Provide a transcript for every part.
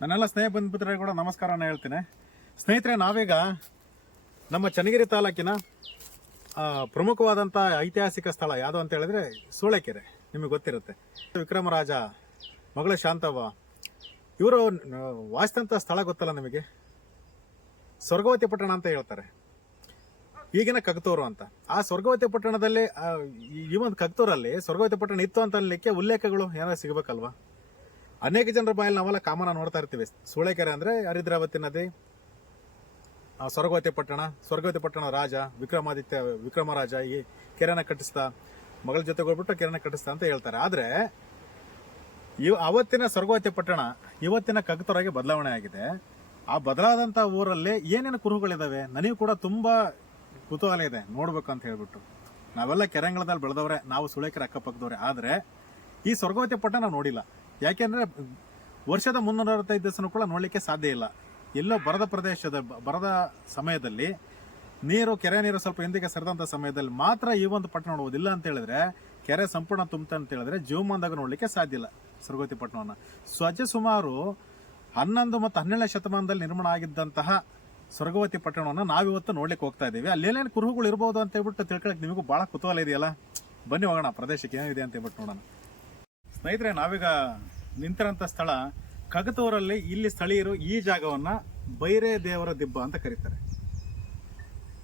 ನನ್ನೆಲ್ಲ ಸ್ನೇಹ ಬಂಧುಮಿತ್ರರಿಗೆ ಕೂಡ ನಮಸ್ಕಾರನ ಹೇಳ್ತೀನಿ. ಸ್ನೇಹಿತರೆ, ನಾವೀಗ ನಮ್ಮ ಚನ್ನಗಿರಿ ತಾಲೂಕಿನ ಪ್ರಮುಖವಾದಂಥ ಐತಿಹಾಸಿಕ ಸ್ಥಳ ಯಾವುದು ಅಂತ ಹೇಳಿದ್ರೆ ಸೂಳೆಕೆರೆ. ನಿಮಗೆ ಗೊತ್ತಿರುತ್ತೆ. ವಿಕ್ರಮರಾಜ ಮಗಳ ಶಾಂತವ್ವ. ಇವರು ವಾಸಿದಂಥ ಸ್ಥಳ ಗೊತ್ತಲ್ಲ ನಿಮಗೆ? ಸ್ವರ್ಗವತಿ ಪಟ್ಟಣ ಅಂತ ಹೇಳ್ತಾರೆ. ಈಗಿನ ಕಗ್ತೂರು ಅಂತ. ಆ ಸ್ವರ್ಗವತಿ ಪಟ್ಟಣದಲ್ಲಿ ಈ- ಈ ಒಂದು ಕಗ್ತೂರಲ್ಲಿ ಸ್ವರ್ಗವತಿ ಪಟ್ಟಣ ಇತ್ತು ಅಂತ ಅನ್ಲಿಕ್ಕೆ ಉಲ್ಲೇಖಗಳು ಏನಾದ್ರು ಸಿಗಬೇಕಲ್ವಾ? ಅನೇಕ ಜನರ ಬಾಯಲ್ಲಿ ನಾವೆಲ್ಲ ಕಾಮನ ನೋಡ್ತಾ ಇರ್ತೀವಿ. ಸೂಳೆಕೆರೆ ಅಂದ್ರೆ ಹರಿದ್ರಾವತಿ ನದಿ ಸ್ವರ್ಗವತಿ ಪಟ್ಟಣ ಸ್ವರ್ಗವತಿ ಪಟ್ಟಣ ರಾಜ, ವಿಕ್ರಮಾದಿತ್ಯ, ವಿಕ್ರಮರಾಜ, ಈ ಕೆರೆನ ಕಟ್ಟಿಸ್ತಾ, ಮಗಳ ಜೊತೆ ಹೋಗ್ಬಿಟ್ಟು ಕೆರೆನ ಕಟ್ಟಿಸ್ತಾ ಅಂತ ಹೇಳ್ತಾರೆ. ಆದ್ರೆ, ಇವ್ ಅವತ್ತಿನ ಸ್ವರ್ಗವತಿ ಪಟ್ಟಣ ಇವತ್ತಿನ ಕಗ್ತರಾಗಿ ಬದಲಾವಣೆ ಆಗಿದೆ. ಆ ಬದಲಾದಂತ ಊರಲ್ಲಿ ಏನೇನು ಕುರುಹುಗಳಿದಾವೆ, ನನಗೂ ಕೂಡ ತುಂಬಾ ಕುತೂಹಲ ಇದೆ ನೋಡ್ಬೇಕು ಅಂತ ಹೇಳ್ಬಿಟ್ಟು. ನಾವೆಲ್ಲ ಕೆರೆಂಗಳದಲ್ಲಿ ಬೆಳೆದವ್ರೆ, ನಾವು ಸುಳೇಕೆರೆ ಅಕ್ಕಪಕ್ಕದವ್ರೆ. ಆದ್ರೆ, ಈ ಸ್ವರ್ಗವತಿ ಪಟ್ಟಣ ನೋಡಿಲ್ಲ. ಯಾಕೆಂದ್ರೆ ವರ್ಷದ ಮುನ್ನೂರ ಅರವತ್ತೈದು ದಿವಸನೂ ಕೂಡ ನೋಡಲಿಕ್ಕೆ ಸಾಧ್ಯ ಇಲ್ಲ. ಎಲ್ಲೋ ಬರದ ಪ್ರದೇಶದ ಬರದ ಸಮಯದಲ್ಲಿ ನೀರು, ಕೆರೆ ನೀರು ಸ್ವಲ್ಪ ಹಿಂದಿಗೆ ಸರಿದಂಥ ಸಮಯದಲ್ಲಿ ಮಾತ್ರ ಈ ಒಂದು ಪಟ್ಟಣ ನೋಡುವುದಿಲ್ಲ ಅಂತ ಹೇಳಿದ್ರೆ, ಕೆರೆ ಸಂಪೂರ್ಣ ತುಂಬುತ್ತೆ ಅಂತ ಹೇಳಿದ್ರೆ ಜೀವಮಾನದಾಗ ನೋಡ್ಲಿಕ್ಕೆ ಸಾಧ್ಯ ಇಲ್ಲ ಸ್ವರ್ಗವತಿ ಪಟ್ಟಣವನ್ನು. ಸ್ವಜ ಸುಮಾರು ಹನ್ನೊಂದು ಮತ್ತು ಹನ್ನೆರಡನೇ ಶತಮಾನದಲ್ಲಿ ನಿರ್ಮಾಣ ಆಗಿದ್ದಂತಹ ಸ್ವರ್ಗವತಿ ಪಟ್ಟಣವನ್ನು ನಾವಿವತ್ತು ನೋಡ್ಲಿಕ್ಕೆ ಹೋಗ್ತಾ ಇದ್ದೀವಿ. ಅಲ್ಲೇನೇನು ಕುರುಹುಗಳು ಇರ್ಬೋದು ಅಂತ ಹೇಳ್ಬಿಟ್ಟು ತಿಳ್ಕೊಳಕ್ಕೆ ನಿಮಗೂ ಬಹಳ ಕುತೂಹಲ ಇದೆಯಲ್ಲ? ಬನ್ನಿ ಹೋಗೋಣ ಪ್ರದೇಶಕ್ಕೆ ಏನಿದೆ ಅಂತ ಹೇಳ್ಬಿಟ್ಟು ನೋಡೋಣ. ಸ್ನೇಹಿತರೆ, ನಾವೀಗ ನಿಂತಿರೋಂಥ ಸ್ಥಳ ಕಗತೂರಲ್ಲಿ ಇಲ್ಲಿ ಸ್ಥಳೀಯರು ಈ ಜಾಗವನ್ನ ಬೈರೇ ದೇವರ ದಿಬ್ಬ ಅಂತ ಕರೀತಾರೆ.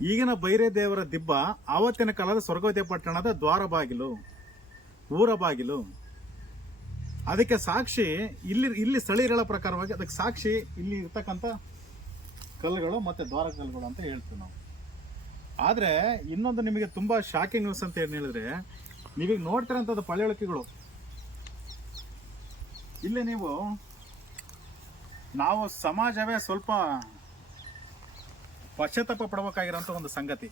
ಈಗಿನ ಬೈರೇ ದೇವರ ದಿಬ್ಬ ಆವತ್ತಿನ ಕಾಲದ ಸ್ವರ್ಗವತಿ ಪಟ್ಟಣದ ದ್ವಾರ ಬಾಗಿಲು, ಊರ ಬಾಗಿಲು. ಅದಕ್ಕೆ ಸಾಕ್ಷಿ ಇಲ್ಲಿ ಇಲ್ಲಿ ಸ್ಥಳೀಯರಗಳ ಪ್ರಕಾರವಾಗಿ ಅದಕ್ಕೆ ಸಾಕ್ಷಿ ಇಲ್ಲಿ ಇರ್ತಕ್ಕಂಥ ಕಲ್ಲುಗಳು ಮತ್ತೆ ದ್ವಾರ ಕಲ್ಲುಗಳು ಅಂತ ಹೇಳ್ತೀವಿ ನಾವು. ಆದ್ರೆ ಇನ್ನೊಂದು ನಿಮಗೆ ತುಂಬಾ ಶಾಕಿಂಗ್ ನ್ಯೂಸ್ ಅಂತ ಏನು ಹೇಳಿದ್ರೆ, ನೀವೀಗ ನೋಡ್ತಿರೋಂಥದ್ದು ಪಳೆಯುಳಿಕೆಗಳು. ಇಲ್ಲಿ ನೀವು. ನಾವು ಸಮಾಜವೇ ಸ್ವಲ್ಪ ಪಶ್ಚಾತ್ತಾಪ ಪಡಬೇಕಾಗಿರೋಂಥ ಒಂದು ಸಂಗತಿ.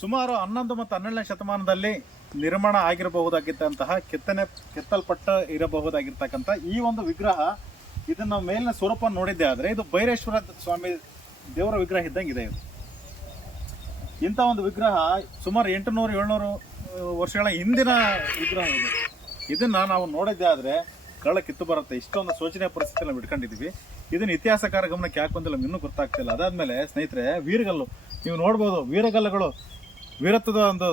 ಸುಮಾರು ಹನ್ನೊಂದು ಮತ್ತು ಹನ್ನೆರಡನೇ ಶತಮಾನದಲ್ಲಿ ನಿರ್ಮಾಣ ಆಗಿರಬಹುದಾಗಿದ್ದಂತಹ ಕೆತ್ತನೆ, ಕೆತ್ತಲ್ಪಟ್ಟ ಇರಬಹುದಾಗಿರ್ತಕ್ಕಂಥ ಈ ಒಂದು ವಿಗ್ರಹ ಇದನ್ನ ಮೇಲಿನ ಸ್ವರೂಪ ನೋಡಿದ್ದೆ ಆದ್ರೆ ಇದು ಭೈರೇಶ್ವರ ಸ್ವಾಮಿ ದೇವರ ವಿಗ್ರಹ ಇದ್ದಂಗೆ ಇದೆ. ಇದು ಇಂಥ ಒಂದು ವಿಗ್ರಹ ಸುಮಾರು ಎಂಟುನೂರು, ಏಳ್ನೂರು ವರ್ಷಗಳ ಹಿಂದಿನ ವಿಗ್ರಹ ಇದು. ಇದನ್ನ ನಾವು ನೋಡಿದ್ದೆ ಆದ್ರೆ ಕಳ್ಳ ಕಿತ್ತು ಬರುತ್ತೆ. ಇಷ್ಟೊಂದು ಪರಿಸ್ಥಿತಿ ನಾವು ಇಟ್ಕೊಂಡಿದ್ವಿ. ಇದನ್ನ ಇತಿಹಾಸಕಾರ ಗಮನಕ್ಕೆ ಯಾಕೆ ಬಂದಿಲ್ಲ ಇನ್ನೂ ಗೊತ್ತಾಗ್ತಿಲ್ಲ. ಅದಾದ್ಮೇಲೆ, ಸ್ನೇಹಿತರೆ, ವೀರಗಲ್ಲು. ನೀವು ನೋಡ್ಬೋದು, ವೀರಗಲ್ಲುಗಳು ವೀರತ್ವದ ಒಂದು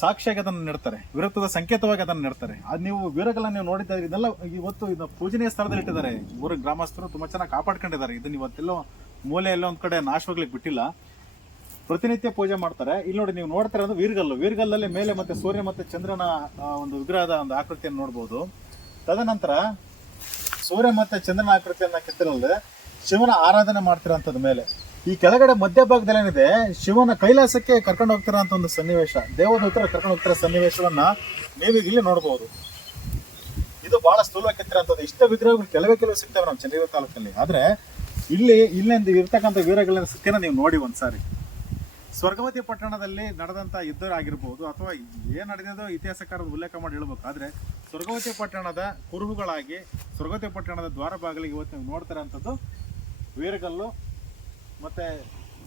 ಸಾಕ್ಷಿಯಾಗಿ ಅದನ್ನು ನೆಡ್ತಾರೆ. ವೀರತ್ವದ ಸಂಕೇತವಾಗಿ ಅದನ್ನು ನೆಡ್ತಾರೆ. ಅದು ನೀವು ವೀರಗಲ್ಲ ನೀವು ನೋಡಿದ್ದಾರೆ ಇದೆಲ್ಲ ಇವತ್ತು ಇದನ್ನ ಪೂಜನೀಯ ಸ್ಥಳದಲ್ಲಿ ಇಟ್ಟಿದ್ದಾರೆ. ಊರ ಗ್ರಾಮಸ್ಥರು ತುಂಬಾ ಚೆನ್ನಾಗಿ ಕಾಪಾಡ್ಕೊಂಡಿದ್ದಾರೆ. ಇದನ್ನ ಇವತ್ತೆಲ್ಲೋ ಮೂಲೆ ಎಲ್ಲೋ ಒಂದ್ ಕಡೆ ನಾಶವಾಗ್ಲಿಕ್ಕೆ ಬಿಟ್ಟಿಲ್ಲ. ಪ್ರತಿನಿತ್ಯ ಪೂಜೆ ಮಾಡ್ತಾರೆ. ಇಲ್ಲಿ ನೋಡಿ ನೀವು ನೋಡ್ತಾರೆ ಅಂದ್ರೆ ವೀರ್ಗಲ್ಲು. ವೀರ್ಗಲ್ಲಲ್ಲಿ ಮೇಲೆ ಮತ್ತೆ ಸೂರ್ಯ ಮತ್ತೆ ಚಂದ್ರನ ಒಂದು ವಿಗ್ರಹದ ಒಂದು ಆಕೃತಿಯನ್ನು ನೋಡ್ಬೋದು. ತದನಂತರ ಸೂರ್ಯ ಮತ್ತೆ ಚಂದ್ರನ ಆಕೃತಿಯನ್ನ ಕೆತ್ತಿರಲ್ಲದೆ ಶಿವನ ಆರಾಧನೆ ಮಾಡ್ತಿರೋಂಥದ್ದು ಮೇಲೆ. ಈ ಕೆಳಗಡೆ ಮಧ್ಯಭಾಗದಲ್ಲಿ ಏನಿದೆ, ಶಿವನ ಕೈಲಾಸಕ್ಕೆ ಕರ್ಕೊಂಡು ಹೋಗ್ತಿರೋಂಥ ಒಂದು ಸನ್ನಿವೇಶ. ದೇವದೂತರ ಕರ್ಕೊಂಡು ಹೋಗ್ತಿರೋ ಸನ್ನಿವೇಶವನ್ನ ನೀವು ಇಲ್ಲಿ ನೋಡಬಹುದು ಇದು ಬಹಳ ಸ್ಥೂಲ ಕೆತ್ತಿರೋಂಥದ್ದು. ಇಷ್ಟ ವಿಗ್ರಹಗಳು ಕೆಲವೇ ಕೆಲವು ಸಿಗ್ತವೆ ನಮ್ಮ ಚಂದ್ರಗಿರಿ ತಾಲೂಕಲ್ಲಿ. ಆದ್ರೆ ಇಲ್ಲಿ, ಇಲ್ಲಿಂದ ಇರ್ತಕ್ಕಂಥ ವೀರಗಳನ್ನ ಸ್ಥಿತಿನ ನೀವು ನೋಡಿ ಒಂದ್ಸಾರಿ. ಸ್ವರ್ಗವತಿ ಪಟ್ಟಣದಲ್ಲಿ ನಡೆದಂತ ಯುದ್ಧ ಆಗಿರಬಹುದು ಅಥವಾ ಏನ್ ನಡೆದಿದೋ ಇತಿಹಾಸಕಾರರು ಉಲ್ಲೇಖ ಮಾಡಿ ಹೇಳ್ಬೇಕಾದ್ರೆ ಸ್ವರ್ಗವತಿ ಪಟ್ಟಣದ ಕುರುಹುಗಳಾಗಿ ಸ್ವರ್ಗವತಿ ಪಟ್ಟಣದ ದ್ವಾರ ಬಾಗಿಲಿಗೆ ಇವತ್ತು ನೀವು ನೋಡ್ತಾ ಇರೋಂಥದ್ದು ವೀರಗಲ್ಲು ಮತ್ತೆ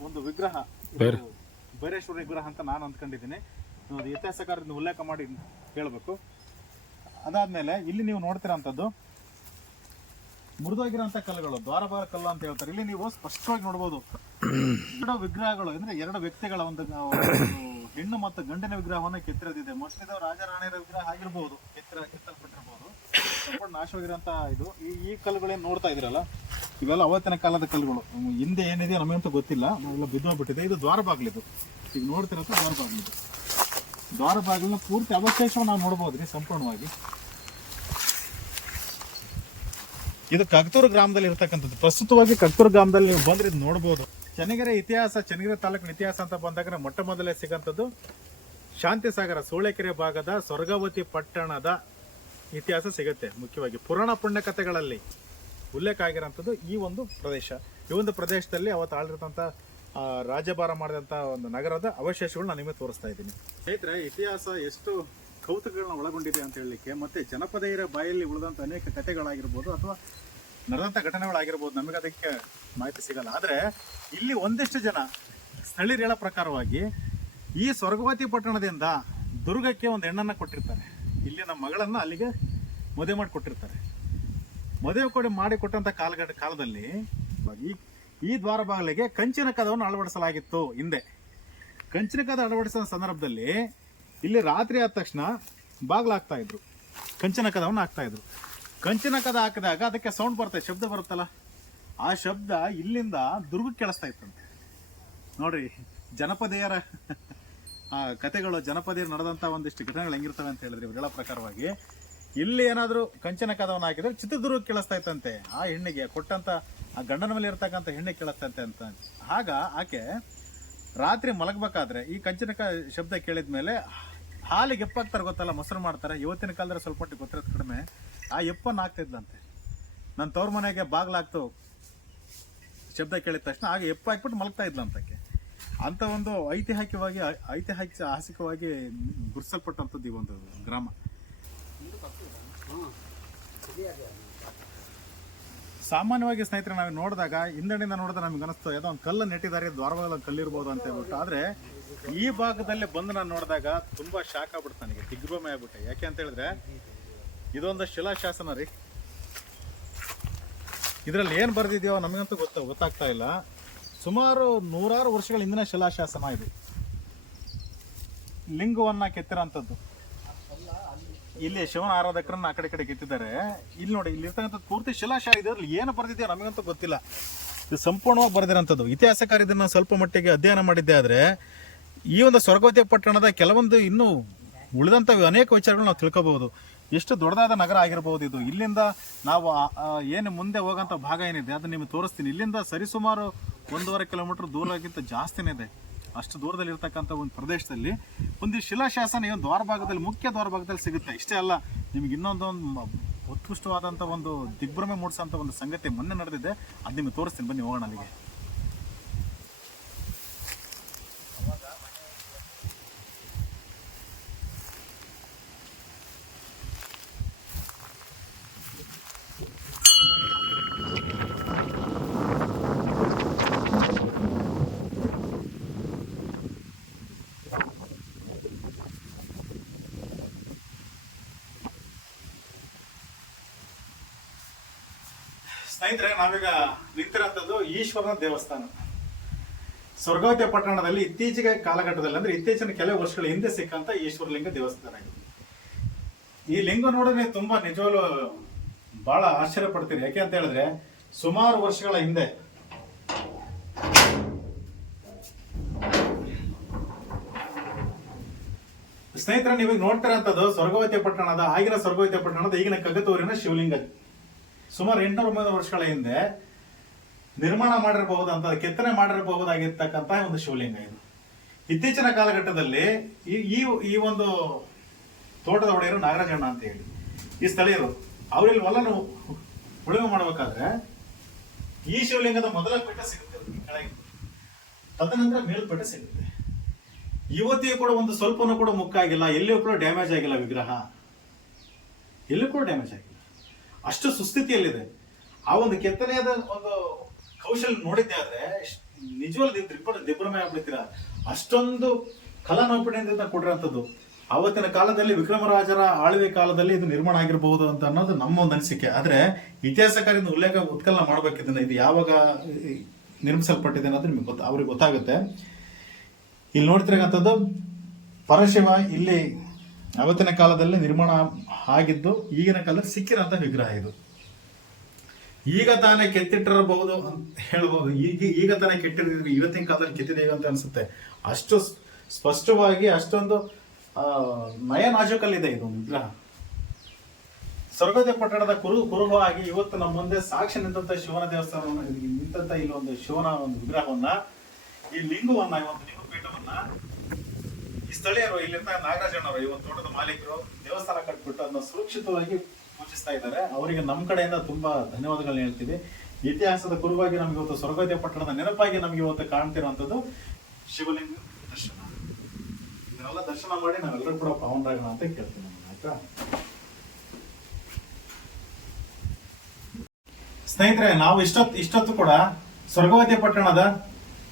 ಒಂದು ವಿಗ್ರಹ ಬೈರೇಶ್ವರ ವಿಗ್ರಹ ಅಂತ ನಾನು ಅಂದ್ಕೊಂಡಿದ್ದೀನಿ. ಅದು ಇತಿಹಾಸಕಾರರಿಂದ ಉಲ್ಲೇಖ ಮಾಡಿ ಹೇಳಬೇಕು. ಅದಾದ್ಮೇಲೆ ಇಲ್ಲಿ ನೀವು ನೋಡ್ತಿರೋಂಥದ್ದು ಮುರಿದೋಗಿರೋಂಥ ಕಲ್ಲುಗಳು ದ್ವಾರಬಾರ ಕಲ್ಲು ಅಂತ ಹೇಳ್ತಾರೆ. ಇಲ್ಲಿ ನೀವು ಸ್ಪಷ್ಟವಾಗಿ ನೋಡ್ಬೋದು. ಎರಡು ವಿಗ್ರಹಗಳು ಅಂದ್ರೆ ಎರಡು ವ್ಯಕ್ತಿಗಳ ಒಂದು ಹೆಣ್ಣು ಮತ್ತು ಗಂಡಿನ ವಿಗ್ರಹವನ್ನ ಕೆತ್ತಿರೋದಿದೆ. ಮೋಸ್ಟ್ಲಿ ಇದು ರಾಜರಾಣಿಯರ ವಿಗ್ರಹ ಆಗಿರ್ಬೋದು, ಕೆತ್ತಿರ ಕೆತ್ತಲ್ಪಟ್ಟಿರ್ಬೋದು. ಸಂಪೂರ್ಣ ನಾಶವಾಗಿರೋಂಥ ಇದು. ಈ ಈ ಕಲ್ಲುಗಳೇನು ನೋಡ್ತಾ ಇದ್ರಲ್ಲ ಇವೆಲ್ಲ ಅವತ್ತಿನ ಕಾಲದ ಕಲ್ಲುಗಳು. ಹಿಂದೆ ಏನಿದೆ ನಮಗಂತೂ ಗೊತ್ತಿಲ್ಲ. ನಾವೆಲ್ಲ ಬಿದ್ದೋಗ್ಬಿಟ್ಟಿದೆ ಇದು ದ್ವಾರ ಬಾಗಿಲಿದು ಈಗ ನೋಡ್ತಿರೋದು ದ್ವಾರ ಬಾಗಿಲಿದು ದ್ವಾರ ಪೂರ್ತಿ ಅವಶೇಷವನ್ನು ನಾವು ನೋಡ್ಬೋದ್ರಿ ಸಂಪೂರ್ಣವಾಗಿ. ಇದು ಕಗ್ತೂರು ಗ್ರಾಮದಲ್ಲಿ ಇರ್ತಕ್ಕಂಥದ್ದು. ಪ್ರಸ್ತುತವಾಗಿ ಕಗ್ತೂರು ಗ್ರಾಮದಲ್ಲಿ ನೀವು ಬಂದ್ರೆ ಇದು ನೋಡ್ಬೋದು. ಚನ್ನಗಿರಿ ಇತಿಹಾಸ, ಚನ್ನಗಿರಿ ತಾಲೂಕಿನ ಇತಿಹಾಸ ಅಂತ ಬಂದಾಗ ಮೊಟ್ಟ ಮೊದಲೇ ಸಿಗಂಥದ್ದು ಶಾಂತಿ ಸಾಗರ ಸೂಳೆಕೆರೆ ಭಾಗದ ಸ್ವರ್ಗವತಿ ಪಟ್ಟಣದ ಇತಿಹಾಸ ಸಿಗುತ್ತೆ. ಮುಖ್ಯವಾಗಿ ಪುರಾಣ ಪುಣ್ಯ ಕಥೆಗಳಲ್ಲಿ ಉಲ್ಲೇಖ ಆಗಿರೋಂಥದ್ದು ಈ ಒಂದು ಪ್ರದೇಶ. ಈ ಒಂದು ಪ್ರದೇಶದಲ್ಲಿ ಅವತ್ತು ಆಳಿರ್ತಂಥ ರಾಜ್ಯಭಾರ ಮಾಡಿದಂಥ ಒಂದು ನಗರದ ಅವಶೇಷಗಳು ನಾನು ನಿಮಗೆ ತೋರಿಸ್ತಾ ಇದ್ದೀನಿ. ಸ್ನೇಹಿತರೆ, ಇತಿಹಾಸ ಎಷ್ಟು ಕೌತುಕಗಳನ್ನ ಒಳಗೊಂಡಿದೆ ಅಂತ ಹೇಳಲಿಕ್ಕೆ ಮತ್ತೆ ಜನಪದೆಯರ ಬಾಯಲ್ಲಿ ಉಳಿದಂಥ ಅನೇಕ ಕಥೆಗಳಾಗಿರ್ಬೋದು ಅಥವಾ ನಡೆದಂಥ ಘಟನೆಗಳಾಗಿರ್ಬೋದು, ನಮಗೆ ಅದಕ್ಕೆ ಮಾಹಿತಿ ಸಿಗಲ್ಲ. ಆದರೆ ಇಲ್ಲಿ ಒಂದಿಷ್ಟು ಜನ ಸ್ಥಳೀಯರು ಹೇಳೋ ಪ್ರಕಾರವಾಗಿ ಈ ಸ್ವರ್ಗವತಿ ಪಟ್ಟಣದಿಂದ ದುರ್ಗಕ್ಕೆ ಒಂದು ಹೆಣ್ಣನ್ನು ಕೊಟ್ಟಿರ್ತಾರೆ. ಇಲ್ಲಿ ನಮ್ಮ ಮಗಳನ್ನು ಅಲ್ಲಿಗೆ ಮದುವೆ ಮಾಡಿ ಕೊಟ್ಟಿರ್ತಾರೆ. ಮದುವೆ ಕೊಡಿ ಮಾಡಿಕೊಟ್ಟಂಥ ಕಾಲಘಟ್ಟ ಕಾಲದಲ್ಲಿ ಈ ಈ ದ್ವಾರ ಬಾಗಿಲಿಗೆ ಕಂಚಿನ ಕದವನ್ನು ಅಳವಡಿಸಲಾಗಿತ್ತು ಹಿಂದೆ. ಕಂಚಿನ ಕದ ಅಳವಡಿಸಿದ ಸಂದರ್ಭದಲ್ಲಿ ಇಲ್ಲಿ ರಾತ್ರಿ ಆದ ತಕ್ಷಣ ಬಾಗಿಲು ಇದ್ರು. ಕಂಚಿನ ಕದವನ್ನು ಹಾಕ್ತಾ ಇದ್ರು. ಕಂಚಿನ ಕದ ಹಾಕಿದಾಗ ಅದಕ್ಕೆ ಸೌಂಡ್ ಬರುತ್ತೆ, ಶಬ್ದ ಬರುತ್ತಲ್ಲ? ಆ ಶಬ್ದ ಇಲ್ಲಿಂದ ದುರ್ಗಕ್ಕೆ ಕೇಳಿಸ್ತಾ ಇತ್ತಂತೆ. ನೋಡ್ರಿ, ಜನಪದೀಯರ, ಆ ಕತೆಗಳು ಜನಪದೀಯರು ನಡೆದಂತ ಒಂದಿಷ್ಟು ಘಟನೆಗಳು ಹೆಂಗಿರ್ತವೆ ಅಂತ ಹೇಳಿದ್ರೆ ಇವ್ರು ಪ್ರಕಾರವಾಗಿ, ಇಲ್ಲಿ ಏನಾದರೂ ಕಂಚಿನ ಕದವನ್ನು ಹಾಕಿದ್ರೆ ಚಿತ್ರದುರ್ಗಕ್ಕೆ ಕೇಳಿಸ್ತಾ ಇತ್ತಂತೆ. ಆ ಹೆಣ್ಣಿಗೆ ಕೊಟ್ಟಂತ, ಆ ಗಂಡನ ಮೇಲೆ ಇರ್ತಕ್ಕಂಥ ಹೆಣ್ಣೆ ಕೇಳಿಸ್ತಂತೆ ಅಂತ. ಆಗ ಆಕೆ ರಾತ್ರಿ ಮಲಗಬೇಕಾದ್ರೆ ಈ ಕಂಚಿನ ಕ, ಶಬ್ದ ಕೇಳಿದ ಮೇಲೆ ಹಾಲಿಗೆ ಎಪ್ಪಾಗ್ತಾರೆ ಗೊತ್ತಲ್ಲ, ಮೊಸರು ಮಾಡ್ತಾರೆ. ಇವತ್ತಿನ ಕಾಲದಲ್ಲಿ ಸ್ವಲ್ಪ ಮಟ್ಟಿಗೆ ಗೊತ್ತಿರೋದು ಕಡಿಮೆ. ಆ ಎಪ್ಪನ್ನು ಹಾಕ್ತಿದ್ಲಂತೆ. ನನ್ನ ತವ್ರ ಮನೆಗೆ ಬಾಗ್ಲಾಗ್ತು. ಶಬ್ದ ಕೇಳಿದ ತಕ್ಷಣ ಆಗ ಎಪ್ಪ ಹಾಕ್ಬಿಟ್ಟು ಮಲಗ್ತಾ ಇದ್ಲಂತಕ್ಕೆ. ಅಂತ ಒಂದು ಐತಿಹಾಸಿಕವಾಗಿ ಐತಿಹಾಸಿಕವಾಗಿ ಗುರುಸಲ್ಪಟ್ಟಂಥದ್ದು ಈ ಒಂದು ಗ್ರಾಮ. ಸಾಮಾನ್ಯವಾಗಿ ಸ್ನೇಹಿತರೆ, ನಾವು ನೋಡಿದಾಗ ಹಿಂದಡಿಂದ ನೋಡಿದ್ರೆ ನಮ್ಗೆ ಅನಿಸ್ತು, ಯಾವುದೋ ಒಂದು ಕಲ್ಲು ನೆಟ್ಟಿದ್ದಾರೆ ದ್ವಾರವಾದ ಕಲ್ಲಿರ್ಬೋದು ಅಂತ ಹೇಳ್ಬಿಟ್ಟು. ಆದರೆ ಈ ಭಾಗದಲ್ಲಿ ಬಂದು ನಾನು ನೋಡಿದಾಗ ತುಂಬ ಶಾಕ್ ಆಗ್ಬಿಡ್ತು ನನಗೆ, ದಿಗ್ಭ್ರಮೆ ಆಗ್ಬಿಟ್ಟೆ. ಯಾಕೆ ಅಂತ ಹೇಳಿದ್ರೆ ಇದೊಂದು ಶಿಲಾಶಾಸನ ರೀ. ಇದರಲ್ಲಿ ಏನು ಬರೆದಿದೆಯೋ ನಮಗಂತೂ ಗೊತ್ತ, ಗೊತ್ತಾಗ್ತಾ ಇಲ್ಲ. ಸುಮಾರು ನೂರಾರು ವರ್ಷಗಳ ಹಿಂದಿನ ಶಿಲಾಶಾಸನ ಇದು. ಲಿಂಗವನ್ನ ಕೆತ್ತಿರೋಂಥದ್ದು ಇಲ್ಲಿ ಶಿವನ ಆರಾಧಕರನ್ನ ಆ ಕಡೆ ಕಡೆ ಕೆತ್ತಿದ್ದಾರೆ. ಇಲ್ಲಿ ನೋಡಿ, ಇಲ್ಲಿ ಇರ್ತಕ್ಕಂಥ ಪೂರ್ತಿ ಶಿಲಾಶಾ ಇದರಲ್ಲಿ ಏನು ಬರೆದಿದೆಯೋ ನಮಗಂತೂ ಗೊತ್ತಿಲ್ಲ. ಇದು ಸಂಪೂರ್ಣವಾಗಿ ಬರೆದಿರೋಂಥದ್ದು ಇತಿಹಾಸಕಾರ ಇದನ್ನ ಸ್ವಲ್ಪ ಮಟ್ಟಿಗೆ ಅಧ್ಯಯನ ಮಾಡಿದ್ದೆ ಆದರೆ, ಈ ಒಂದು ಸ್ವರ್ಗೋದ್ಯ ಪಟ್ಟಣದ ಕೆಲವೊಂದು ಇನ್ನೂ ಉಳಿದಂಥ ಅನೇಕ ವಿಚಾರಗಳು ನಾವು ತಿಳ್ಕೊಬಹುದು. ಎಷ್ಟು ದೊಡ್ಡದಾದ ನಗರ ಆಗಿರಬಹುದು ಇದು. ಇಲ್ಲಿಂದ ನಾವು ಏನು ಮುಂದೆ ಹೋಗೋಂಥ ಭಾಗ ಏನಿದೆ, ಅದು ನಿಮಗೆ ತೋರಿಸ್ತೀನಿ. ಇಲ್ಲಿಂದ ಸರಿಸುಮಾರು ಒಂದೂವರೆ ಕಿಲೋಮೀಟರ್ ದೂರಕ್ಕಿಂತ ಜಾಸ್ತಿನೇ ಇದೆ. ಅಷ್ಟು ದೂರದಲ್ಲಿ ಇರ್ತಕ್ಕಂಥ ಒಂದು ಪ್ರದೇಶದಲ್ಲಿ. ಒಂದು ಶಿಲಾಶಾಸನ ಈ ಒಂದು ದ್ವಾರ ಭಾಗದಲ್ಲಿ, ಮುಖ್ಯ ದ್ವಾರಭಾಗದಲ್ಲಿ ಸಿಗುತ್ತೆ. ಇಷ್ಟೇ ಅಲ್ಲ, ನಿಮ್ಗೆ ಇನ್ನೊಂದು ಒಂದು ಉತ್ಕೃಷ್ಟವಾದಂಥ ಒಂದು ದಿಗ್ಭ್ರಮೆ ಮೂಡಿಸೋಂಥ ಒಂದು ಸಂಗತಿ ಮೊನ್ನೆ ನಡೆದಿದೆ. ಅದು ನಿಮಗೆ ತೋರಿಸ್ತೀನಿ. ಬನ್ನಿ, ಹೋಗೋಣ ಅಲ್ಲಿಗೆ. ಸ್ನೇಹಿತರೆ, ನಾವೀಗ ನಿಂತಿರೋಂಥದ್ದು ಈಶ್ವರನ ದೇವಸ್ಥಾನ. ಸ್ವರ್ಗವತಿ ಪಟ್ಟಣದಲ್ಲಿ ಇತ್ತೀಚೆಗೆ ಕಾಲಘಟ್ಟದಲ್ಲಿ ಅಂದ್ರೆ ಇತ್ತೀಚಿನ ಕೆಲವು ವರ್ಷಗಳ ಹಿಂದೆ ಸಿಕ್ಕಂತ ಈಶ್ವರಲಿಂಗ ದೇವಸ್ಥಾನ ಇದೆ. ಈ ಲಿಂಗ ನೋಡಿದ್ರೆ ತುಂಬಾ ನಿಜವಾಗ್ಲು ಬಹಳ ಆಶ್ಚರ್ಯ ಪಡ್ತೀರಿ. ಯಾಕೆ ಅಂತ ಹೇಳಿದ್ರೆ, ಸುಮಾರು ವರ್ಷಗಳ ಹಿಂದೆ ಸ್ನೇಹಿತರೆ, ನೀವು ನೋಡ್ತಿರೋಂಥದ್ದು ಸ್ವರ್ಗವತಿ ಪಟ್ಟಣದ ಆಗಿನ ಸ್ವರ್ಗವತಿ ಪಟ್ಟಣದ ಈಗಿನ ಕಗತೂರಿನ ಶಿವಲಿಂಗ. ಸುಮಾರು ಎಂಟುನೂರ ಮೂವತ್ತು ವರ್ಷಗಳ ಹಿಂದೆ ನಿರ್ಮಾಣ ಮಾಡಿರಬಹುದಂತ ಕೆತ್ತನೆ ಮಾಡಿರಬಹುದಾಗಿರ್ತಕ್ಕಂಥ ಒಂದು ಶಿವಲಿಂಗ ಇದು. ಇತ್ತೀಚಿನ ಕಾಲಘಟ್ಟದಲ್ಲಿ ಈ ಈ ಒಂದು ತೋಟದ ಒಡೆಯರು ನಾಗರಾಜಣ್ಣ ಅಂತ ಹೇಳಿ. ಈ ಸ್ಥಳೀಯರು, ಅವರಲ್ಲಿ ಹೊಲನು ಉಳುಮೆ ಮಾಡಬೇಕಾದ್ರೆ ಈ ಶಿವಲಿಂಗದ ಮೊದಲ ಬೆಟ್ಟ ಸಿಗುತ್ತೆ ಕೆಳಗೆ ತದನಂತರ ಮೇಲ್ಪಟ್ಟ ಸಿಗುತ್ತೆ. ಇವತ್ತಿಗೂ ಕೂಡ ಒಂದು ಸ್ವಲ್ಪನೂ ಕೂಡ ಮುಕ್ಕಾಗಿಲ್ಲ, ಎಲ್ಲಿಯೂ ಕೂಡ ಡ್ಯಾಮೇಜ್ ಆಗಿಲ್ಲ ವಿಗ್ರಹ. ಎಲ್ಲೂ ಕೂಡ ಡ್ಯಾಮೇಜ್ ಆಗಿಲ್ಲ. ಅಷ್ಟು ಸುಸ್ಥಿತಿಯಲ್ಲಿದೆ. ಆ ಒಂದು ಕೆತ್ತನೆಯಾದ ಒಂದು ಕೌಶಲ್ಯ ನೋಡಿದ್ದೆ ಆದ್ರೆ ನಿಜವಾಗ್ಲೂ ದಿಬ್ಬ ದಿಬ್ಬರಮಯ ಆಗ್ಬಿಡ್ತೀರಾ? ಅಷ್ಟೊಂದು ಕಲಾನೌಪಣೆಯಿಂದ ಕೊಟ್ಟಿರೋಂಥದ್ದು ಆವತ್ತಿನ ಕಾಲದಲ್ಲಿ ವಿಕ್ರಮರಾಜರ ಆಳ್ವೆ ಕಾಲದಲ್ಲಿ ಇದು ನಿರ್ಮಾಣ ಆಗಿರಬಹುದು ಅಂತ ಅನ್ನೋದು ನಮ್ಮ ಒಂದು ಅನಿಸಿಕೆ. ಆದ್ರೆ ಇತಿಹಾಸಕಾರಿಂದ ಉಲ್ಲೇಖ ಉತ್ಕಲನ ಮಾಡಬೇಕಿದ್ದ ಇದು ಯಾವಾಗ ನಿರ್ಮಿಸಲ್ಪಟ್ಟಿದೆ ಅನ್ನೋದು ನಿಮ್ಗೆ ಗೊತ್ತ ಅವ್ರಿಗೆ ಗೊತ್ತಾಗುತ್ತೆ. ಇಲ್ಲಿ ನೋಡ್ತಿರಕ್ಕಂಥದ್ದು ಪರಶಿವ ಇಲ್ಲಿ ಅವತ್ತಿನ ಕಾಲದಲ್ಲಿ ನಿರ್ಮಾಣ ಆಗಿದ್ದು ಈಗಿನ ಕಾಲದಲ್ಲಿ ಸಿಕ್ಕಿರೋಂಥ ವಿಗ್ರಹ ಇದು. ಈಗ ತಾನೇ ಕೆತ್ತಿಟ್ಟಿರಬಹುದು ಅಂತ ಹೇಳ್ಬೋದು. ಈಗ ಈಗ ತಾನೇ ಕೆಟ್ಟಿದ್ರೆ ಇವತ್ತಿನ ಕಾಲದಲ್ಲಿ ಕೆತ್ತಿದ್ದೀವಿ ಅಂತ ಅನ್ಸುತ್ತೆ. ಅಷ್ಟು ಸ್ಪಷ್ಟವಾಗಿ ಅಷ್ಟೊಂದು ಆ, ನಯ ನಾಜೂಕಲ್ಲಿದೆ ಇದು ವಿಗ್ರಹ. ಸ್ವರ್ಗದ ಪಟ್ಟಣದ ಕುರು ಕುರುಹವಾಗಿ ಇವತ್ತು ನಮ್ಮ ಮುಂದೆ ಸಾಕ್ಷಿ ನಿಂತ ಶಿವನ ದೇವಸ್ಥಾನವನ್ನು ನಿಂತ ಇಲ್ಲೊಂದು ಶಿವನ ಒಂದು ವಿಗ್ರಹವನ್ನ ಈ ಲಿಂಗವನ್ನ ಒಂದು ಲಿಂಗ ಪೀಠವನ್ನ ಈ ಸ್ಥಳೀಯರು ಇಲ್ಲಿಂದ ನಾಗರಾಜಣ್ಣವರು ಈ ಒಂದು ತೋಟದ ಮಾಲೀಕರು ದೇವಸ್ಥಾನ ಕಟ್ಬಿಟ್ಟು ಅದನ್ನ ಸುರಕ್ಷಿತವಾಗಿ ಪೂಜಿಸ್ತಾ ಇದ್ದಾರೆ. ಅವರಿಗೆ ನಮ್ಮ ಕಡೆಯಿಂದ ತುಂಬಾ ಧನ್ಯವಾದಗಳನ್ನ ಹೇಳ್ತೀವಿ ಇತಿಹಾಸದ ಗುರುವಾಗಿ ನಮ್ಗೆ ಇವತ್ತು ಸ್ವರ್ಗೋದಯ ಪಟ್ಟಣದ ನೆನಪಾಗಿ ನಮ್ಗೆ ಇವತ್ತು ಕಾಣ್ತಿರುವಂತದ್ದು ಶಿವಲಿಂಗ ದರ್ಶನ. ಇದನ್ನೆಲ್ಲ ದರ್ಶನ ಮಾಡಿ ನಾವೆಲ್ಲರೂ ಕೂಡ ಪಾವನರಾಗೋಣ ಅಂತ ಕೇಳ್ತೀನಿ ಆಯ್ತಾ? ಸ್ನೇಹಿತರೆ, ನಾವು ಇಷ್ಟೊತ್ತು ಇಷ್ಟೊತ್ತು ಕೂಡ ಸ್ವರ್ಗವತಿ ಪಟ್ಟಣದ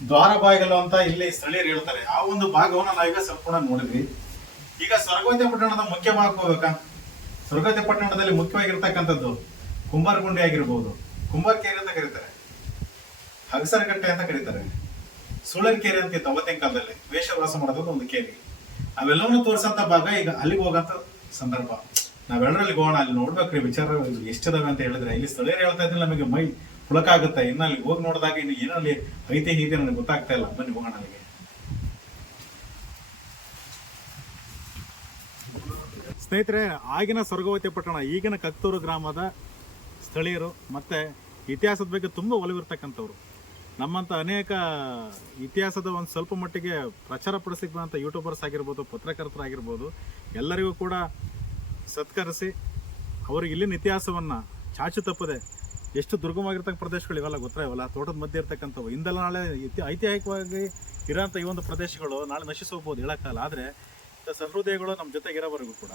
ದ್ವಾರ ಬಾಗಿಲು ಅಂತ ಇಲ್ಲಿ ಸ್ಥಳೀಯರು ಹೇಳ್ತಾರೆ. ಆ ಒಂದು ಭಾಗವನ್ನ ನಾವೀಗ ಸ್ವಲ್ಪ ನೋಡಿದ್ವಿ. ಈಗ ಸ್ವರ್ಗೋದ್ಯ ಪಟ್ಟಣದ ಮುಖ್ಯ ಭಾಗಕ್ಕೆ ಹೋಗ್ಬೇಕಾ? ಪಟ್ಟಣದಲ್ಲಿ ಮುಖ್ಯವಾಗಿರ್ತಕ್ಕಂಥದ್ದು ಕುಂಬಾರಗುಂಡಿ ಆಗಿರ್ಬೋದು, ಕುಂಬಾರಕೇರಿ ಅಂತ ಕರೀತಾರೆ. ಹಗಸರಕಟ್ಟೆ ಅಂತ ಕರೀತಾರೆ. ಸುಳರ್ಕೆರೆ ಅಂತ ಇತ್ತು ಅವತ್ತಿನ ಕಾಲದಲ್ಲಿ. ವೇಷವಾಸ ಮಾಡೋದು ಒಂದು ಕೇರಿ. ಅವೆಲ್ಲವನ್ನು ತೋರಿಸಂತ ಭಾಗ ಈಗ ಅಲ್ಲಿಗೆ ಹೋಗಂತ ಸಂದರ್ಭ. ನಾವೆಲ್ಲರಲ್ಲಿ ಹೋಗೋಣ, ಅಲ್ಲಿ ನೋಡ್ಬೇಕ್ರಿ ವಿಚಾರ ಎಷ್ಟಿದಾವೆ ಅಂತ ಹೇಳಿದ್ರೆ. ಇಲ್ಲಿ ಸ್ಥಳೀಯರು ಹೇಳ್ತಾ ಇದ್ರೆ ನಮಗೆ ಮೈ ಪುಳಕ ಆಗುತ್ತೆ ಇನ್ನು ಅಲ್ಲಿ ಹೋಗಿ ನೋಡಿದಾಗ ಇನ್ನು ಏನಲ್ಲಿ ಐತೆ ಹೀಗೆ ನನಗೆ ಗೊತ್ತಾಗ್ತಾ ಇಲ್ಲ. ಬನ್ನಿ ಹೋಗೋಣ ಅಲ್ಲಿಗೆ. ಸ್ನೇಹಿತರೆ, ಆಗಿನ ಸ್ವರ್ಗವತಿ ಪಟ್ಟಣ, ಈಗಿನ ಕತ್ತೂರು ಗ್ರಾಮದ ಸ್ಥಳೀಯರು ಮತ್ತೆ ಇತಿಹಾಸದ ಬಗ್ಗೆ ತುಂಬ ಒಲವಿರ್ತಕ್ಕಂಥವ್ರು. ನಮ್ಮಂಥ ಅನೇಕ ಇತಿಹಾಸದ ಒಂದು ಸ್ವಲ್ಪ ಮಟ್ಟಿಗೆ ಪ್ರಚಾರ ಪಡಿಸಿದಂಥ ಯೂಟ್ಯೂಬರ್ಸ್ ಆಗಿರ್ಬೋದು ಪತ್ರಕರ್ತರಾಗಿರ್ಬೋದು ಎಲ್ಲರಿಗೂ ಕೂಡ ಸತ್ಕರಿಸಿ ಅವರಿಗೆ ಇಲ್ಲಿನ ಇತಿಹಾಸವನ್ನು ಚಾಚು ತಪ್ಪದೆ ಎಷ್ಟು ದುರ್ಗಮವಾಗಿರ್ತಕ್ಕ ಪ್ರದೇಶಗಳು ಇವೆಲ್ಲ ಗೊತ್ತಿರವಲ್ಲ ತೋಟದ ಮಧ್ಯೆ ಇರ್ತಕ್ಕಂಥವು. ಇಂದೆಲ್ಲ ನಾಳೆ ಐತಿಹಾಸಿಕವಾಗಿ ಇರೋಂಥ ಈ ಒಂದು ಪ್ರದೇಶಗಳು ನಾಳೆ ನಶಿಸೋಗ್ಬೋದು ಹೇಳೋಕ್ಕಲ್ಲ ಆದರೆ ಸಹೃದಯಗಳು ನಮ್ಮ ಜೊತೆಗೆ ಇರೋವರೆಗೂ ಕೂಡ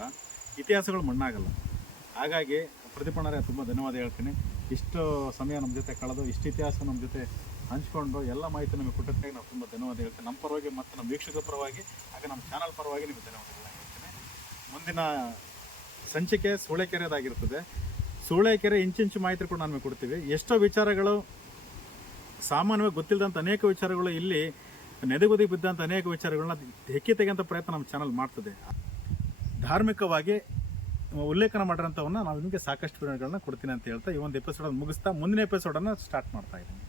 ಇತಿಹಾಸಗಳು ಮಣ್ಣಾಗಲ್ಲ. ಹಾಗಾಗಿ ಪ್ರತಿಪಣರೇ ತುಂಬ ಧನ್ಯವಾದ ಹೇಳ್ತೀನಿ. ಇಷ್ಟು ಸಮಯ ನಮ್ಮ ಜೊತೆ ಕಳೆದು, ಇಷ್ಟು ಇತಿಹಾಸ ನಮ್ಮ ಜೊತೆ ಹಂಚ್ಕೊಂಡು ಎಲ್ಲ ಮಾಹಿತಿ ನಮಗೆ ಕೊಟ್ಟಕ್ಕೆ ನಾವು ತುಂಬ ಧನ್ಯವಾದ ಹೇಳ್ತೀನಿ. ನಮ್ಮ ಪರವಾಗಿ ಮತ್ತು ನಮ್ಮ ವೀಕ್ಷಕರ ಪರವಾಗಿ, ಹಾಗೆ ನಮ್ಮ ಚಾನಲ್ ಪರವಾಗಿ ನಿಮಗೆ ಧನ್ಯವಾದಗಳನ್ನ ಹೇಳ್ತೀನಿ. ಮುಂದಿನ ಸಂಚಿಕೆ ಸೂಳೆಕೆರೆದಾಗಿರ್ತದೆ. ಸೂಳೆಕೆರೆ ಇಂಚಿಂಚು ಮಾಹಿತಿ ಕೂಡ ನಮಗೆ ಕೊಡ್ತೀವಿ. ಎಷ್ಟೋ ವಿಚಾರಗಳು ಸಾಮಾನ್ಯವಾಗಿ ಗೊತ್ತಿಲ್ಲದಂಥ ಅನೇಕ ವಿಚಾರಗಳು ಇಲ್ಲಿ ನೆದೆಗುದಿ ಬಿದ್ದಂಥ ಅನೇಕ ವಿಚಾರಗಳನ್ನ ಹೆಕ್ಕಿ ತೆಗೆಂಥ ಪ್ರಯತ್ನ ನಮ್ಮ ಚಾನಲ್ ಮಾಡ್ತದೆ. ಧಾರ್ಮಿಕವಾಗಿ ಉಲ್ಲೇಖನ ಮಾಡಿರೋಂಥವನ್ನ ನಾವು ನಿಮಗೆ ಸಾಕಷ್ಟು ವಿವರಗಳನ್ನ ಕೊಡ್ತೀನಿ ಅಂತ ಹೇಳ್ತಾ ಈ ಒಂದು ಎಪಿಸೋಡನ್ನು ಮುಗಿಸ್ತಾ ಮುಂದಿನ ಎಪಿಸೋಡನ್ನು ಸ್ಟಾರ್ಟ್ ಮಾಡ್ತಾ ಇದ್ದೀನಿ.